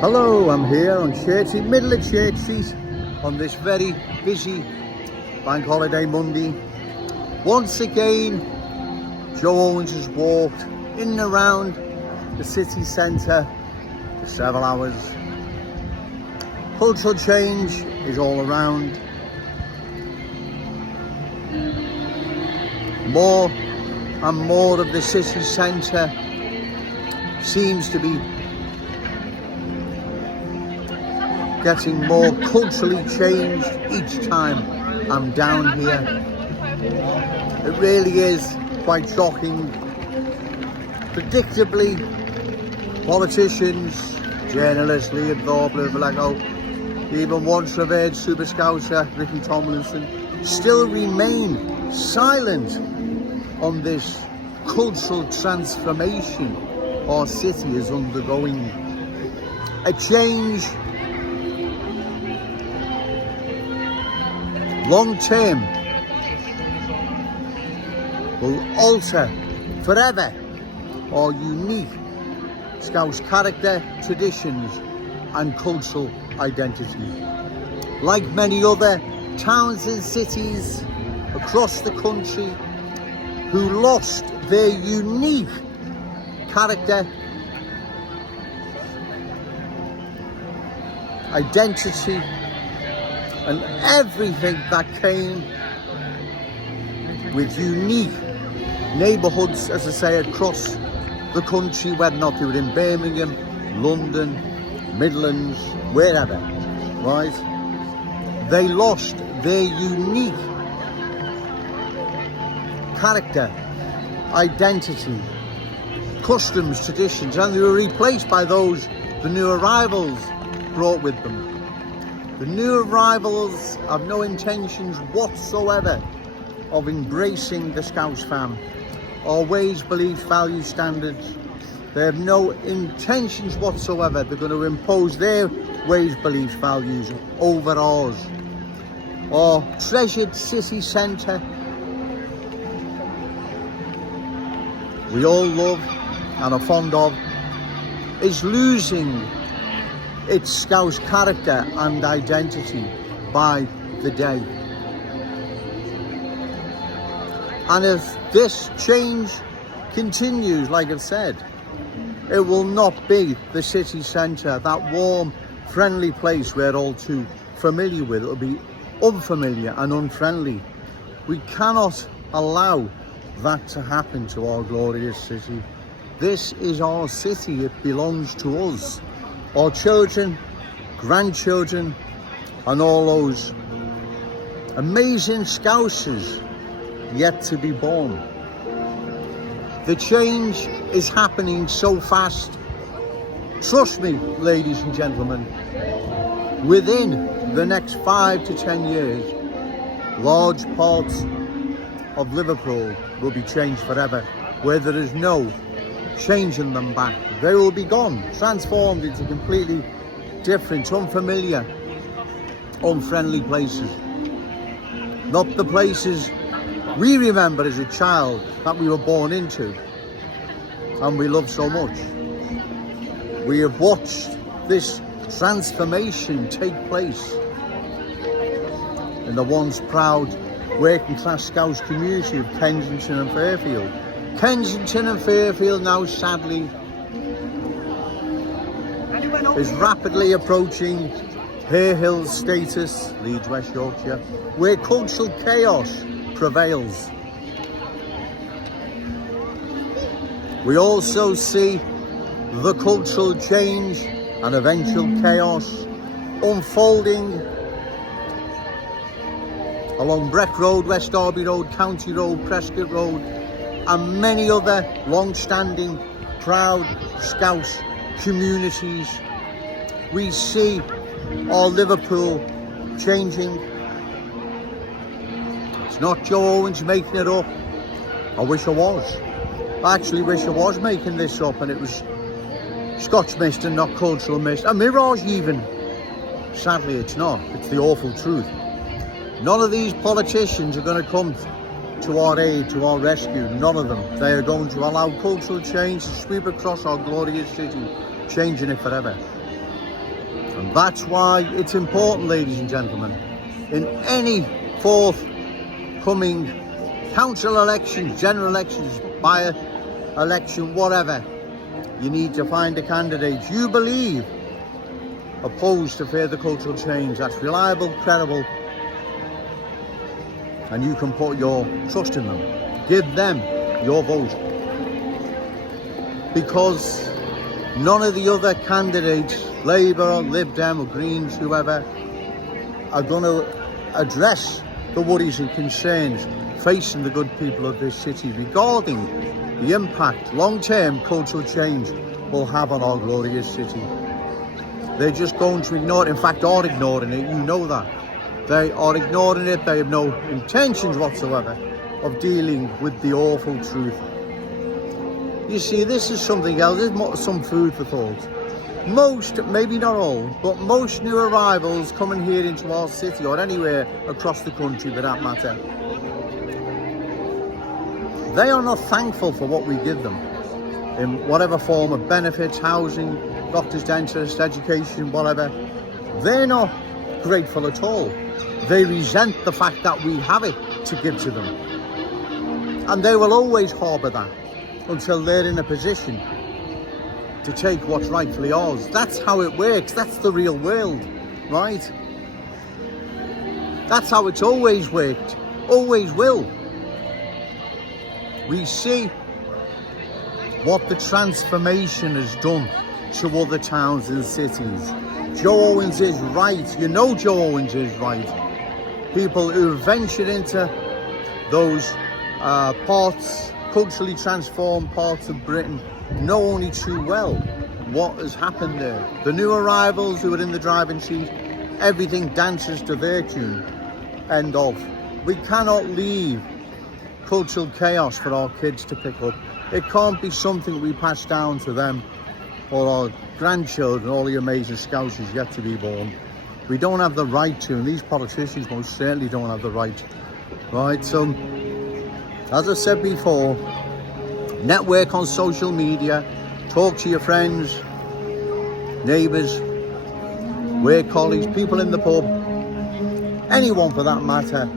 Hello, I'm here on Church Street, middle of Church Street, on this very busy bank holiday Monday. Once again, Joe Owens has walked in and around the city centre for several hours. Cultural change is all around. More and more of the city centre seems to be getting more culturally changed each time I'm down here. It really is quite shocking. Predictably, politicians, journalists, Liam Thorpe, Vallejo, even once revered Super Scouser Ricky Tomlinson, still remain silent on this cultural transformation our city is undergoing. A change long term will alter forever our unique Scouse character, traditions and cultural identity. Like many other towns and cities across the country who lost their unique character, identity and everything that came with unique neighbourhoods, as I say, across the country, whether or not they were in Birmingham, London, Midlands, wherever, right? They lost their unique character, identity, customs, traditions, and they were replaced by those the new arrivals brought with them. The new arrivals have no intentions whatsoever of embracing the Scouse fam, our ways, beliefs, values, standards. They have no intentions whatsoever. They're going to impose their ways, beliefs, values over ours. Our treasured city centre we all love and are fond of is losing its Scouse character and identity by the day. And if this change continues, like I've said, it will not be the city centre, that warm, friendly place we're all too familiar with. It'll be unfamiliar and unfriendly. We cannot allow that to happen to our glorious city. This is our city, it belongs to us. Our children, grandchildren, and all those amazing Scousers yet to be born. The change is happening so fast. Trust me, ladies and gentlemen, within the next 5 to 10 years, large parts of Liverpool will be changed forever, where there is no changing them back. They will be gone, transformed into completely different, unfamiliar, unfriendly places. Not the places we remember as a child that we were born into and we love so much. We have watched this transformation take place in the once proud working class Scouse community of Kensington and Fairfield. Kensington and Fairfield now sadly is rapidly approaching Hare Hill's status, Leeds, West Yorkshire, where cultural chaos prevails. We also see the cultural change and eventual chaos unfolding along Breck Road, West Derby Road, County Road, Prescott Road, and many other long-standing, proud Scouse communities. We see our Liverpool changing. It's not Joe Owens making it up. I wish I was. I actually wish I was making this up and it was Scotch mist and not cultural mist. A mirage even. Sadly, it's not. It's the awful truth. None of these politicians are going to come to our aid, to our rescue. None of them. They are going to allow cultural change to sweep across our glorious city, changing it forever. And that's why it's important, ladies and gentlemen, in any forthcoming council elections, general elections, by-election, whatever, you need to find a candidate you believe opposed to further cultural change, that's reliable, credible, and you can put your trust in them. Give them your vote. Because none of the other candidates, Labour or Lib Dem or Greens, whoever, are going to address the worries and concerns facing the good people of this city regarding the impact long-term cultural change will have on our glorious city. They're just going to ignore it, in fact are ignoring it, you know that. They are ignoring it, they have no intentions whatsoever of dealing with the awful truth. You see, this is something else, there's some food for thought. Most, maybe not all, but most new arrivals coming here into our city or anywhere across the country for that matter, they are not thankful for what we give them in whatever form of benefits, housing, doctors, dentists, education, whatever. They're not grateful at all. They resent the fact that we have it to give to them. And they will always harbour that until they're in a position to take what's rightfully ours. That's how it works. That's the real world, right? That's how it's always worked, always will. We see what the transformation has done to other towns and cities. Joe Owens is right. You know Joe Owens is right. People who ventured into those parts, culturally transformed parts of Britain, know only too well what has happened there. The new arrivals who are in the driving seat, everything dances to their tune. End of. We cannot leave cultural chaos for our kids to pick up. It can't be something we pass down to them or our grandchildren, all the amazing Scousers yet to be born. We don't have the right to, and these politicians most certainly don't have the right. Right, so as I said before, network on social media, talk to your friends, neighbours, work colleagues, people in the pub, anyone for that matter,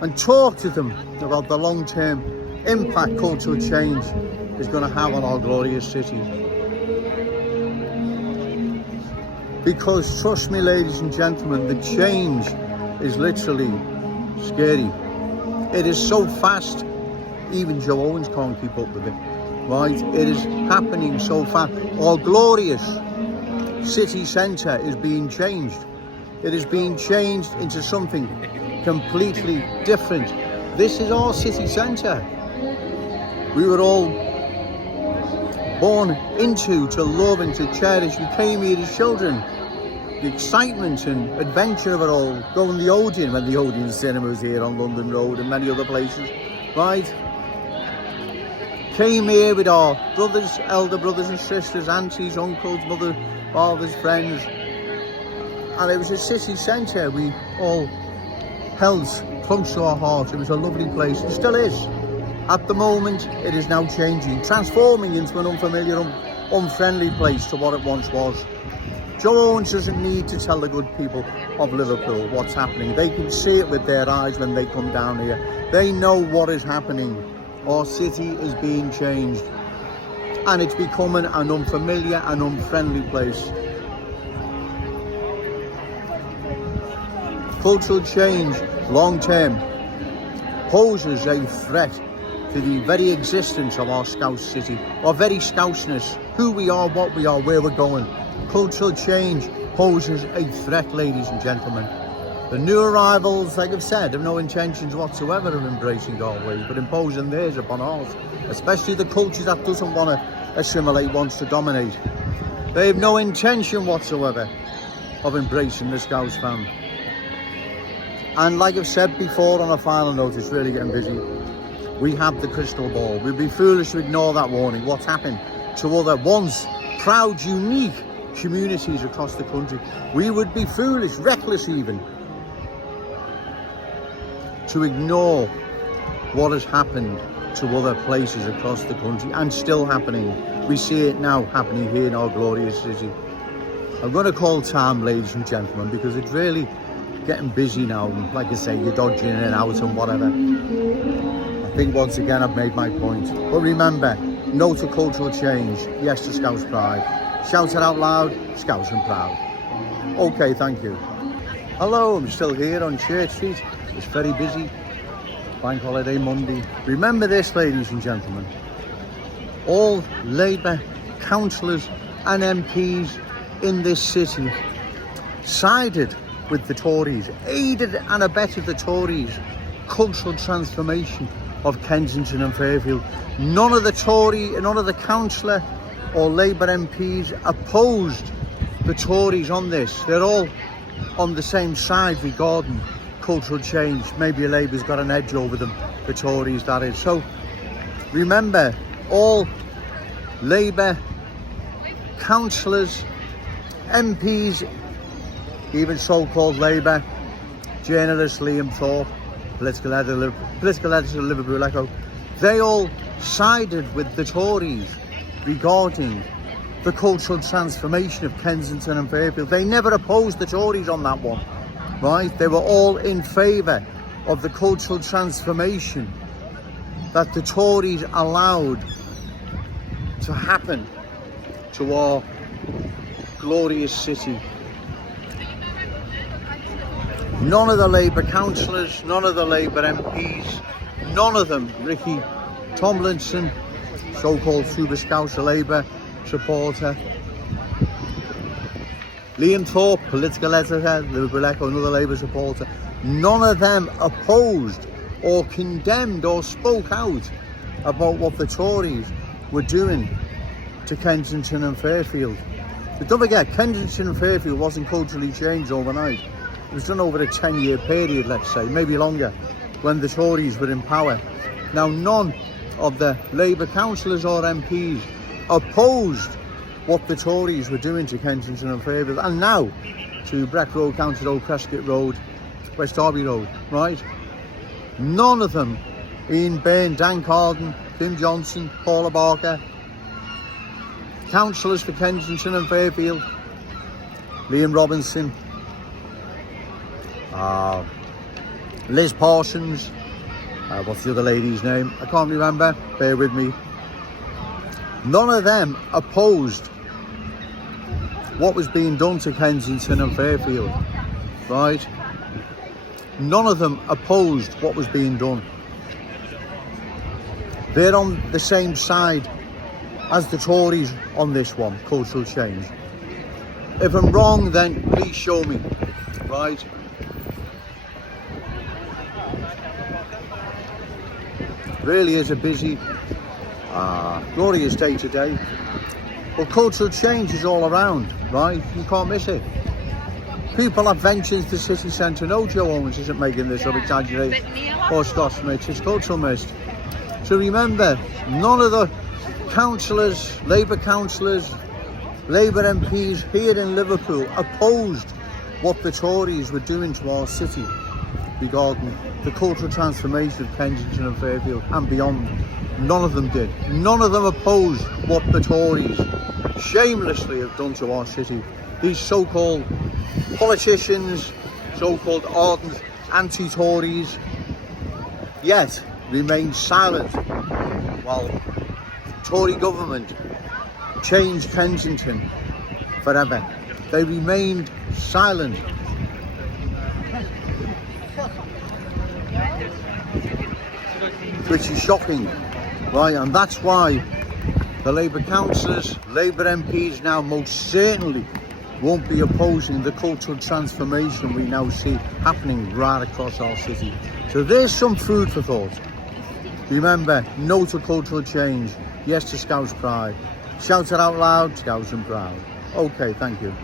and talk to them about the long-term impact cultural change is going to have on our glorious city. Because trust me, ladies and gentlemen, the change is literally scary. It is so fast, even Joe Owens can't keep up with it, right? It is happening so fast. Our glorious city centre is being changed. It is being changed into something completely different. This is our city centre. We were all born into, to love and to cherish. We came here as children. The excitement and adventure of it all. Going to the Odeon when the Odeon cinema was here on London Road and many other places, right? Came here with our brothers, elder brothers and sisters, aunties, uncles, mothers, fathers, friends. And it was a city centre we all held close to our hearts. It was a lovely place. It still is. At the moment, it is now changing, transforming into an unfamiliar, unfriendly place to what it once was. Joe Owens doesn't need to tell the good people of Liverpool what's happening. They can see it with their eyes when they come down here. They know what is happening. Our city is being changed. And it's becoming an unfamiliar and unfriendly place. Cultural change, long term, poses a threat to the very existence of our Scouse city, our very Scouseness, who we are, what we are, where we're going. Cultural change poses a threat, ladies and gentlemen. The new arrivals, like I've said, have no intentions whatsoever of embracing our ways, but imposing theirs upon ours, especially the culture that doesn't want to assimilate, wants to dominate. They have no intention whatsoever of embracing the Scouse fam. And like I've said before, on a final note, it's really getting busy. We have the crystal ball. We'd be foolish to ignore that warning. What's happened to other once proud, unique communities across the country? We would be foolish, reckless even, to ignore what has happened to other places across the country and still happening. We see it now happening here in our glorious city. I'm going to call time, ladies and gentlemen, because it's really getting busy now. Like I say, you're dodging in and out and whatever. I think once again I've made my point. But remember, no to cultural change, yes to Scouse pride. Shout it out loud, Scouse and proud. Okay, thank you. Hello, I'm still here on Church Street. It's very busy. Bank holiday Monday. Remember this, ladies and gentlemen. All Labour councillors and MPs in this city sided with the Tories, aided and abetted the Tories' cultural transformation of Kensington and Fairfield. None of the councillor or Labour MPs opposed the Tories on this. They're all on the same side regarding cultural change. Maybe Labour's got an edge over them, the Tories that is. So remember, all Labour councillors, MPs, even so-called Labour, journalist Liam Thorpe, political editor of Liverpool Echo, they all sided with the Tories regarding the cultural transformation of Kensington and Fairfield. They never opposed the Tories on that one, right? They were all in favour of the cultural transformation that the Tories allowed to happen to our glorious city. None of the Labour councillors, none of the Labour MPs, none of them, Ricky Tomlinson, so-called Super Scouser Labour supporter, Liam Thorpe, political editor, Liverpool Echo, another Labour supporter, none of them opposed or condemned or spoke out about what the Tories were doing to Kensington and Fairfield. But don't forget, Kensington and Fairfield wasn't culturally changed overnight. It was done over a 10-year period, let's say, maybe longer, when the Tories were in power. Now, none of the Labour councillors or MPs opposed what the Tories were doing to Kensington and Fairfield, and now to Breck Road, County Road, Prescott Road, West Derby Road, right? None of them, Ian Byrne, Dan Carden, Tim Johnson, Paula Barker, councillors for Kensington and Fairfield, Liam Robinson, Liz Parsons, what's the other lady's name? I can't remember, bear with me. None of them opposed what was being done to Kensington and Fairfield, right? None of them opposed what was being done. They're on the same side as the Tories on this one, cultural change. If I'm wrong, then please show me, right? Really is a busy, glorious day today. But cultural change is all around, right? You can't miss it. People have ventured to the city centre. No, Joe Owens isn't making this up, exaggerating, or Scott Smith. It's cultural mist. So remember, none of the councillors, Labour councillors, Labour MPs here in Liverpool opposed what the Tories were doing to our city regarding the cultural transformation of Kensington and Fairfield and beyond. None of them did. None of them opposed what the Tories shamelessly have done to our city. These so-called politicians, so-called ardent anti-Tories, yet remain silent while the Tory government changed Kensington forever. They remained silent. Which is shocking, right? And that's why the Labour councillors, Labour MPs now most certainly won't be opposing the cultural transformation we now see happening right across our city. So there's some food for thought. Remember, no to cultural change, yes to Scouse pride. Shout it out loud, Scouse and proud. Okay, thank you.